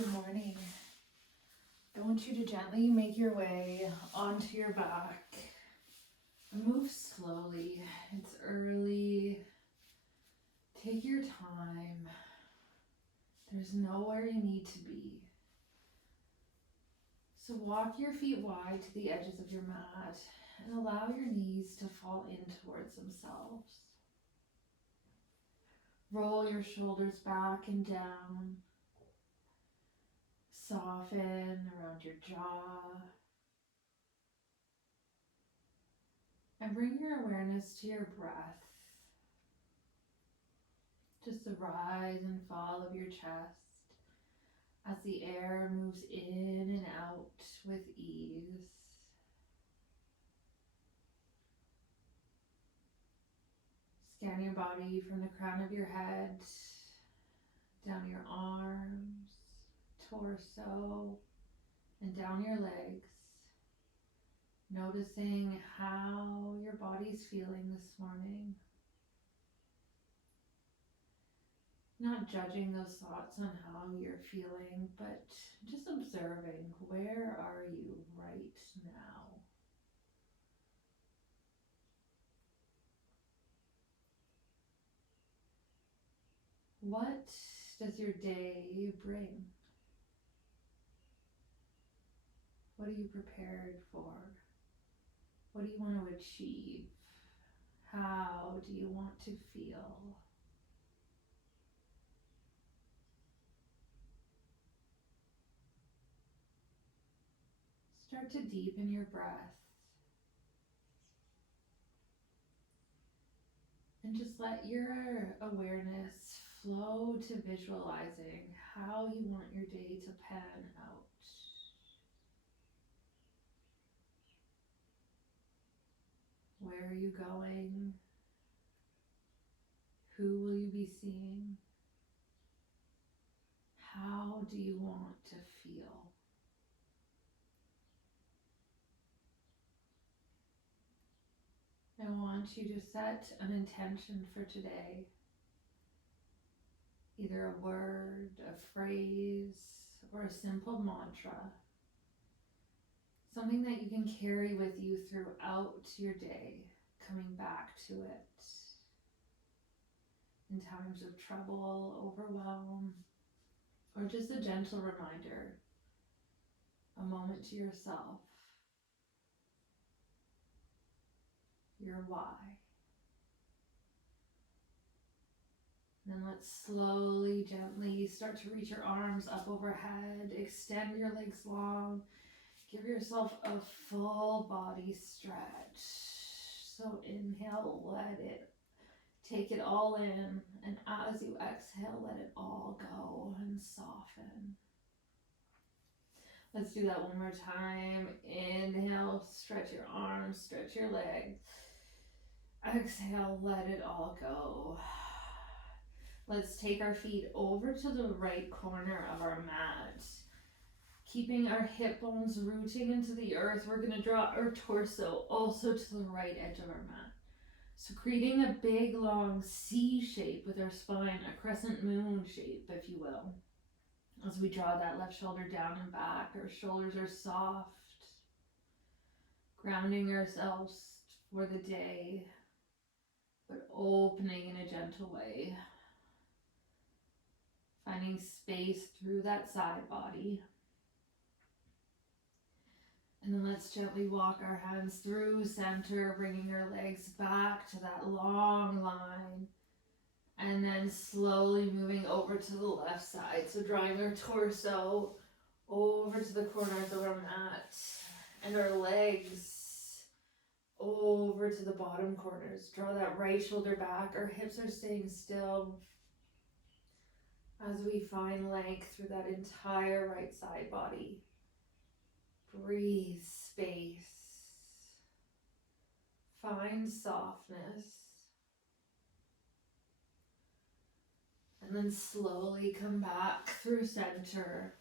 Good morning. I want you to gently make your way onto your back. Move slowly. It's early. Take your time. There's nowhere you need to be. So walk your feet wide to the edges of your mat and allow your knees to fall in towards themselves. Roll your shoulders back and down. Soften around your jaw. And bring your awareness to your breath. Just the rise and fall of your chest as the air moves in and out with ease. Scan your body from the crown of your head, down your arms, torso, and down your legs. Noticing how your body's feeling this morning. Not judging those thoughts on how you're feeling, but just observing, where are you right now? What does your day bring? What are you prepared for? What do you want to achieve? How do you want to feel? Start to deepen your breath. And just let your awareness flow to visualizing how you want your day to pan out. Where are you going? Who will you be seeing? How do you want to feel? I want you to set an intention for today. Either a word, a phrase, or a simple mantra. Something that you can carry with you throughout your day, coming back to it in times of trouble, overwhelm, or just a gentle reminder, a moment to yourself, your why. Then let's slowly, gently start to reach your arms up overhead, extend your legs long, give yourself a full body stretch. So inhale, let it, take it all in, and as you exhale, let it all go and soften. Let's do that one more time. Inhale, stretch your arms, stretch your legs. Exhale, let it all go. Let's take our feet over to the right corner of our mat. Keeping our hip bones rooting into the earth, we're going to draw our torso also to the right edge of our mat. So creating a big long C shape with our spine, a crescent moon shape, if you will. As we draw that left shoulder down and back, our shoulders are soft, grounding ourselves for the day, but opening in a gentle way. Finding space through that side body. And then let's gently walk our hands through center, bringing our legs back to that long line. And then slowly moving over to the left side. So drawing our torso over to the corners of our mat. And our legs over to the bottom corners. Draw that right shoulder back. Our hips are staying still. As we find length through that entire right side body. Breathe space. Find softness. And then slowly come back through center.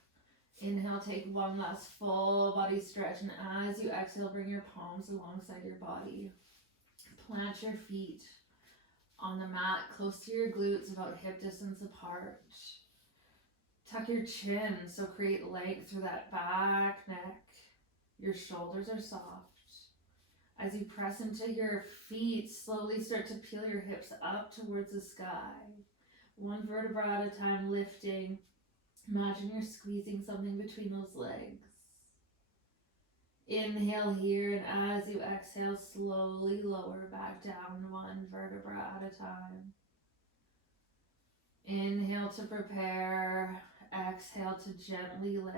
Inhale, take one last full body stretch. And as you exhale, bring your palms alongside your body. Plant your feet on the mat, close to your glutes, about hip distance apart. Tuck your chin, so create length through that back neck. Your shoulders are soft. As you press into your feet, slowly start to peel your hips up towards the sky. One vertebra at a time, lifting. Imagine you're squeezing something between those legs. Inhale here, and as you exhale, slowly lower back down one vertebra at a time. Inhale to prepare. Exhale to gently lift.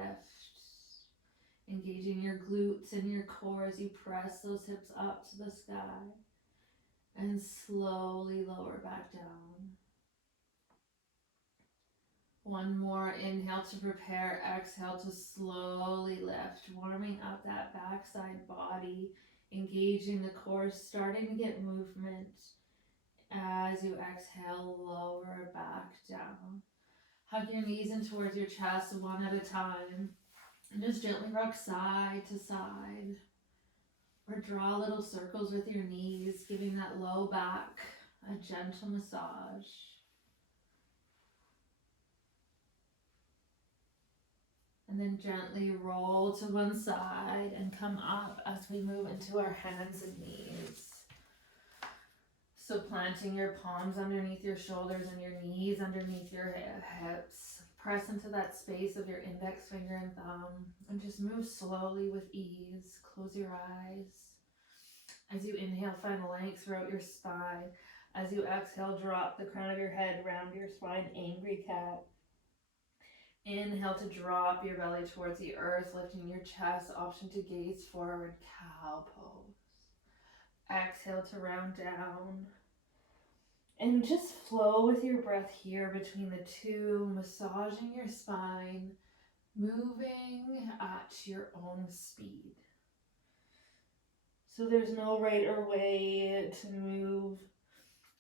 Engaging your glutes and your core as you press those hips up to the sky. And slowly lower back down. One more inhale to prepare. Exhale to slowly lift, warming up that backside body, engaging the core, starting to get movement. As you exhale, lower back down. Hug your knees in towards your chest one at a time. And just gently rock side to side. Or draw little circles with your knees, giving that low back a gentle massage. And then gently roll to one side and come up as we move into our hands and knees. So planting your palms underneath your shoulders and your knees underneath your hips. Press into that space of your index finger and thumb and just move slowly with ease. Close your eyes. As you inhale, find length throughout your spine. As you exhale, drop the crown of your head, round your spine, angry cat. Inhale to drop your belly towards the earth, lifting your chest, option to gaze forward, cow pose. Exhale to round down. And just flow with your breath here between the two, massaging your spine, moving at your own speed. So there's no right or way to move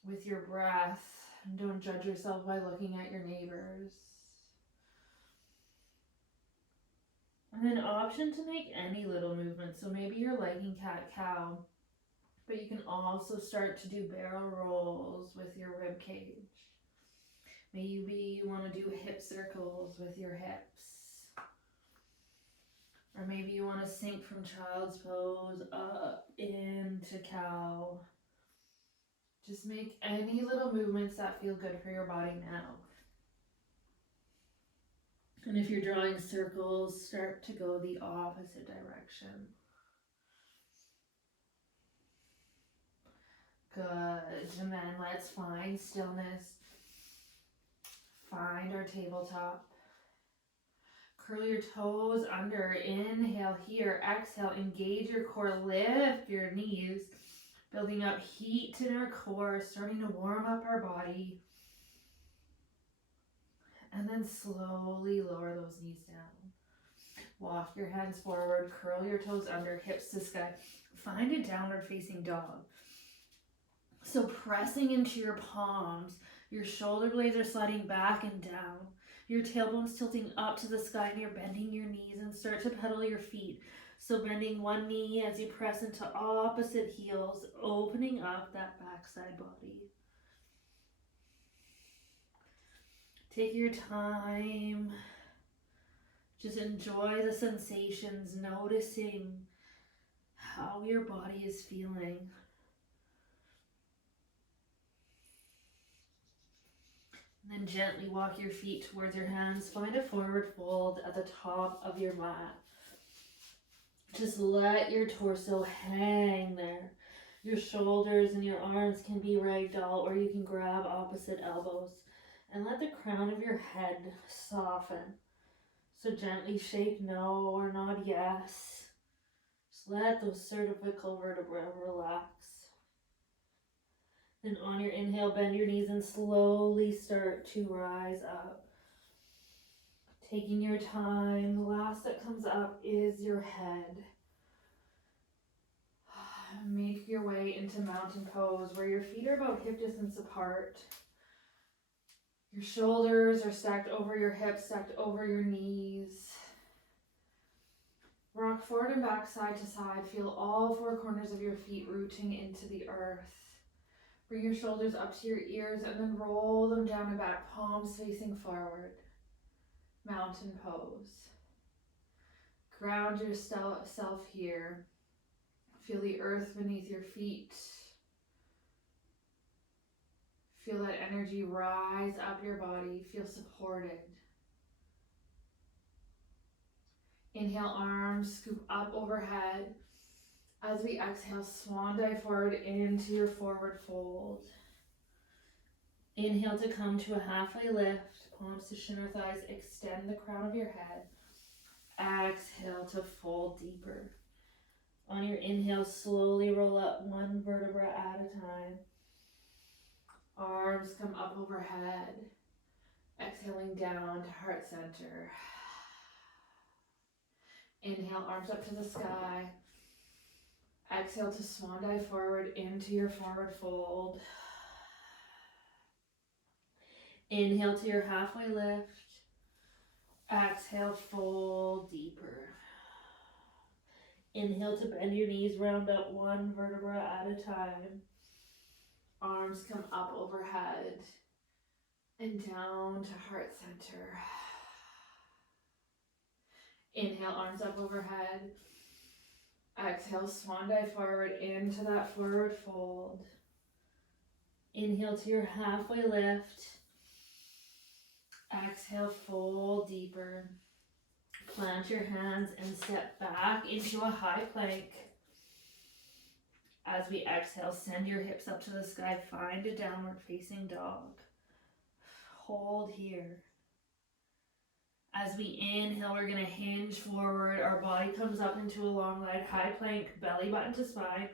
with your breath. And don't judge yourself by looking at your neighbors. And then option to make any little movement. So maybe you're liking cat-cow, but you can also start to do barrel rolls with your rib cage. Maybe you want to do hip circles with your hips. Or maybe you want to sink from child's pose up into cow. Just make any little movements that feel good for your body now. And if you're drawing circles, start to go the opposite direction. Good. And then let's find stillness. Find our tabletop. Curl your toes under. Inhale here. Exhale. Engage your core. Lift your knees. Building up heat in our core. Starting to warm up our body. And then slowly lower those knees down. Walk your hands forward. Curl your toes under. Hips to sky. Find a downward facing dog. So pressing into your palms. Your shoulder blades are sliding back and down. Your tailbone's tilting up to the sky and you're bending your knees and start to pedal your feet. So bending one knee as you press into opposite heels, opening up that backside body. Take your time. Just enjoy the sensations, noticing how your body is feeling. And then gently walk your feet towards your hands. Find a forward fold at the top of your mat. Just let your torso hang there. Your shoulders and your arms can be ragdoll, or you can grab opposite elbows. And let the crown of your head soften. So gently shake no or nod yes. Just let those cervical vertebrae relax. Then on your inhale, bend your knees and slowly start to rise up. Taking your time, the last that comes up is your head. Make your way into mountain pose where your feet are about hip distance apart. Your shoulders are stacked over your hips, stacked over your knees. Rock forward and back, side to side. Feel all four corners of your feet rooting into the earth. Bring your shoulders up to your ears and then roll them down and back, palms facing forward. mountain pose. Ground yourself here. Feel the earth beneath your feet. Feel that energy rise up your body. Feel supported. Inhale, arms scoop up overhead. As we exhale, swan dive forward into your forward fold. Inhale to come to a halfway lift. Palms to shin or thighs. Extend the crown of your head. Exhale to fold deeper. On your inhale, slowly roll up one vertebra at a time. Arms come up overhead. Exhaling down to heart center. Inhale, arms up to the sky. Exhale to swan dive forward into your forward fold. Inhale to your halfway lift. Exhale, fold deeper. Inhale to bend your knees, round up one vertebra at a time. Arms come up overhead and down to heart center. Inhale, arms up overhead. Exhale, swan dive forward into that forward fold. Inhale to your halfway lift. Exhale, fold deeper. Plant your hands and step back into a high plank. As we exhale, send your hips up to the sky. Find a downward facing dog. Hold here. As we inhale, we're going to hinge forward. Our body comes up into a long leg, high plank, belly button to spine.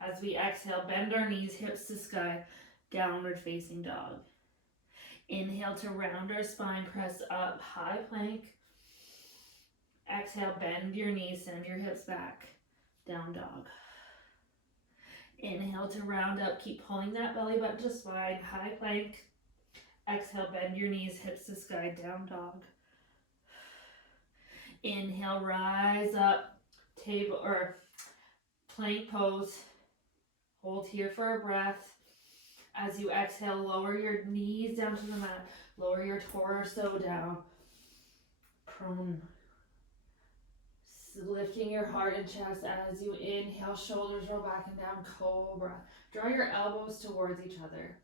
As we exhale, bend our knees, hips to sky, downward facing dog. Inhale to round our spine, press up, high plank. Exhale, bend your knees, send your hips back, down dog. Inhale to round up, keep pulling that belly button to spine, high plank. Exhale, bend your knees, hips to sky, down dog. Inhale, rise up, table or plank pose. Hold here for a breath. As you exhale, lower your knees down to the mat. Lower your torso down. Prone. Lifting your heart and chest as you inhale, shoulders roll back and down, cobra. Draw your elbows towards each other.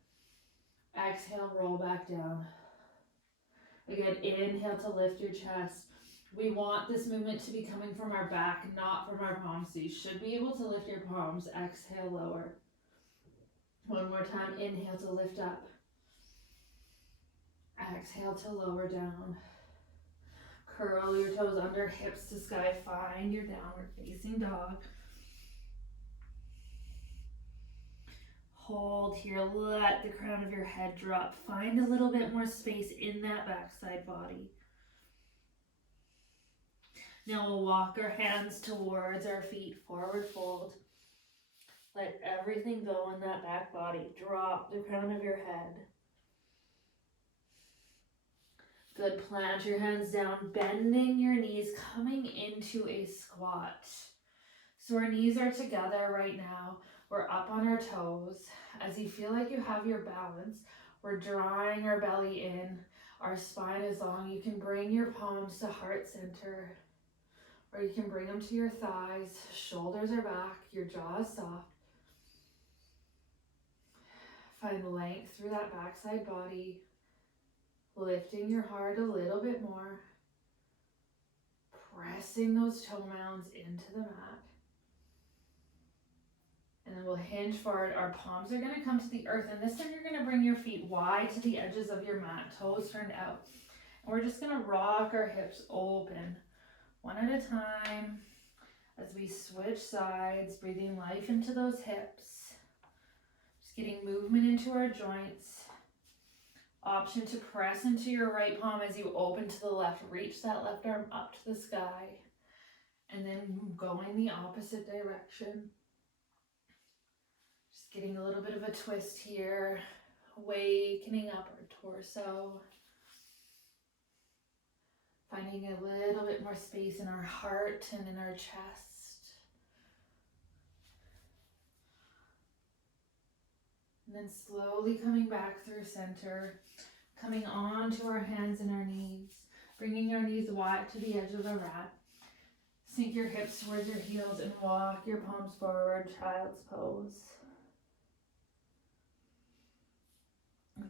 Exhale, roll back down. Again, inhale to lift your chest. We want this movement to be coming from our back, not from our palms. So you should be able to lift your palms. Exhale, lower. One more time, inhale to lift up. Exhale to lower down. Curl your toes under, hips to sky. Find your downward facing dog. Hold here, let the crown of your head drop. Find a little bit more space in that backside body. Now we'll walk our hands towards our feet, forward fold. Let everything go in that back body. Drop the crown of your head. Good, plant your hands down, bending your knees, coming into a squat. So our knees are together right now. We're up on our toes. As you feel like you have your balance, we're drawing our belly in. Our spine is long. You can bring your palms to heart center, or you can bring them to your thighs. Shoulders are back, your jaw is soft. Find length through that backside body. Lifting your heart a little bit more. Pressing those toe mounds into the mat. And then we'll hinge forward. Our palms are going to come to the earth. And this time you're going to bring your feet wide to the edges of your mat. Toes turned out. And we're just going to rock our hips open. One at a time. As we switch sides. Breathing life into those hips. Just getting movement into our joints. Option to press into your right palm as you open to the left. Reach that left arm up to the sky. And then going the opposite direction. Just getting a little bit of a twist here. Awakening up our torso. Finding a little bit more space in our heart and in our chest. And then slowly coming back through center. Coming on to our hands and our knees. Bringing your knees wide to the edge of the rat. Sink your hips towards your heels and walk your palms forward, child's pose.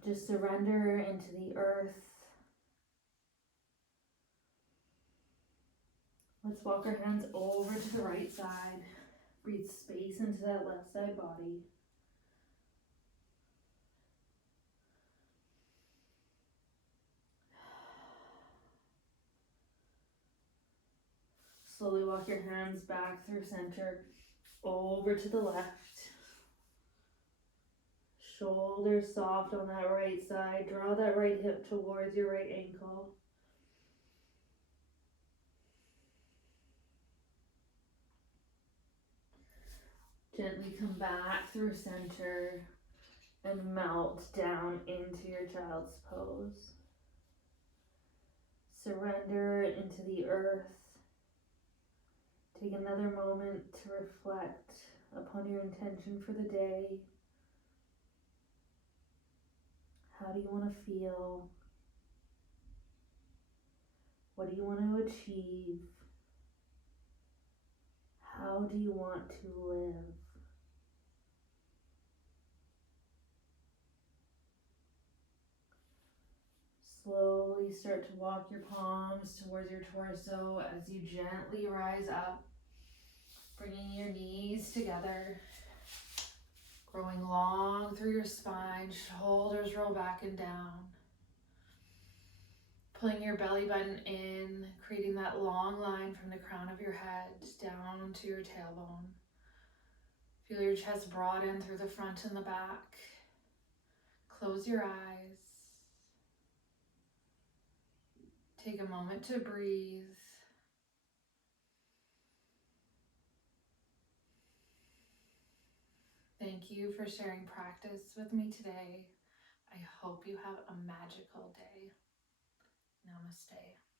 Just surrender into the earth. Let's walk our hands over to the right side. Breathe space into that left side body. Slowly walk your hands back through center, over to the left. Shoulders soft on that right side. Draw that right hip towards your right ankle. Gently come back through center and melt down into your child's pose. Surrender into the earth. Take another moment to reflect upon your intention for the day. How do you want to feel? What do you want to achieve? How do you want to live? Slowly start to walk your palms towards your torso as you gently rise up, bringing your knees together, growing long through your spine, shoulders roll back and down. Pulling your belly button in, creating that long line from the crown of your head down to your tailbone. Feel your chest broaden through the front and the back. Close your eyes. Take a moment to breathe. Thank you for sharing practice with me today. I hope you have a magical day. Namaste.